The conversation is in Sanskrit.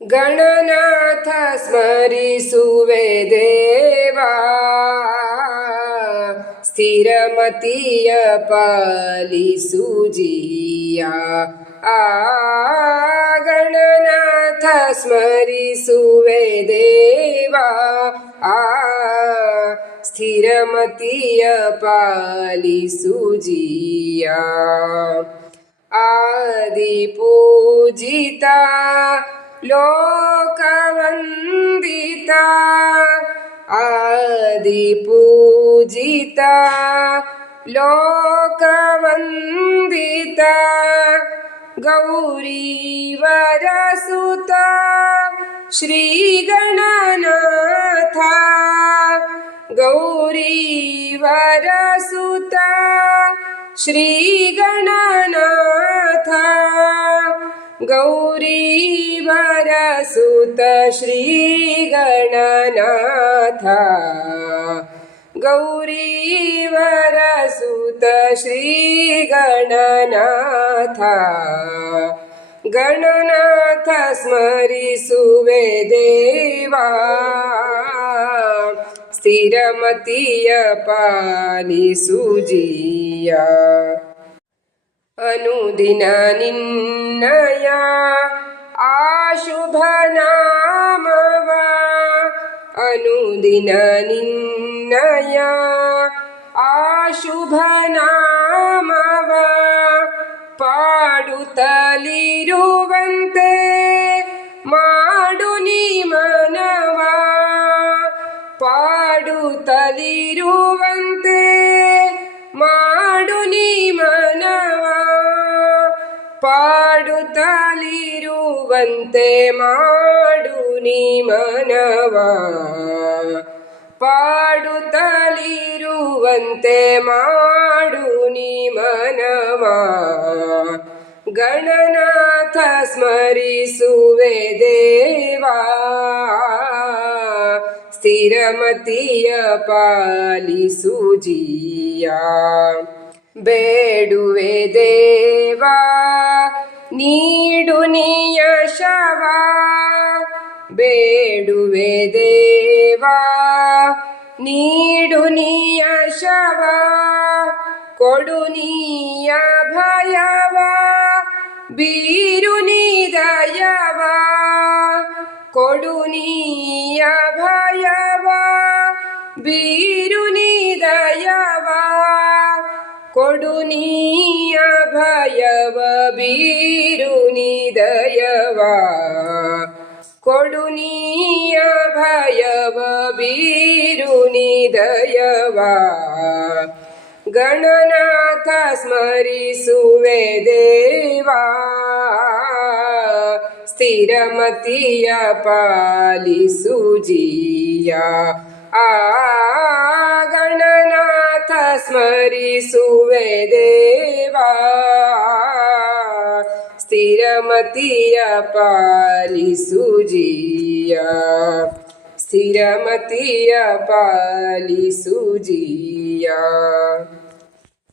गणनाथ स्मरिसुवेदेवा स्थिरमतीय पलिसुजिया आ गणनाथ स्मरि सुवेदेवा आ स्थिरमतीय पालिसुजिया आदिपूजिता लोकवन्दिता आदिपूजिता लोकवन्दिता गौरीवरसुता श्रीगणनाथा गौरीवरसुता श्रीगणना गौरीवरसुत श्रीगणनाथ। गौरीवरसुत श्रीगणनाथ। गणनाथ स्मरिसुवेदेवा स्थिरमतीयपालिसुजिया ಅನುದಿನ ನಿನ್ನಯ ಆಶುಭ ನಾಮವ ಅನುದಿನ ನಿನ್ನಯ ಆಶುಭ ನಾಮವ ಪಾಡುತ್ತಲಿರುವಂತೆ ಮಾಡು ನೀ ಮನವ ಪಾಡುತ್ತಲಿರುವಂತೆ ಮಾಡು ನೀ ಮನವ ಪಾಡುತ್ತಲಿರುವಂತೆ ಮಾಡು ನೀ ಮನವ. ಪಾಡುತ್ತಲಿರುವಂತೆ ಮಾಡು ನೀ ಮನವ. ಗಣನಾಥ ಸ್ಮರಿಸುವೆ ದೇವಾ. ಸ್ಥಿರಮತಿಯ ಪಾಲಿಸು ಜೀಯ. ಬೇಡುವೆ ದೇವಾ. ನೀಡು ನೀಯ ಶವ ಬೇಡುವೆ ದೇವಾ ನೀಡು ನೀಯ ಶವ ಕೊಡು ನೀಯ ಭಯವ ಬೀರು ನೀ ದಯವ ಕೊಡು ನೀಯ ಭಯವ ಬೀರು ನೀ ದಯವ ಕೊಡು ನೀಯ ಭಯವ ಬೀರು ನೀ ದಯವ ಕೊಡು ನೀಯ ಭಯವ ಬೀರು ನೀ ದಯವ ಗಣನಾಥ ಸ್ಮರಿಸುವೆ ದೇವಾ ಸ್ಥಿರಮತಿಯ ಪಾಲಿಸು ಜೀಯ ಆ ಗಣನಾಥ ಸ್ಮರಿಸುವೆ ದೇವಾ ಸ್ಥಿರಮತಿಯ ಪಾಲಿಸು ಜೀಯ ಸ್ಥಿರಮತಿಯ ಪಾಲಿಸು ಜೀಯ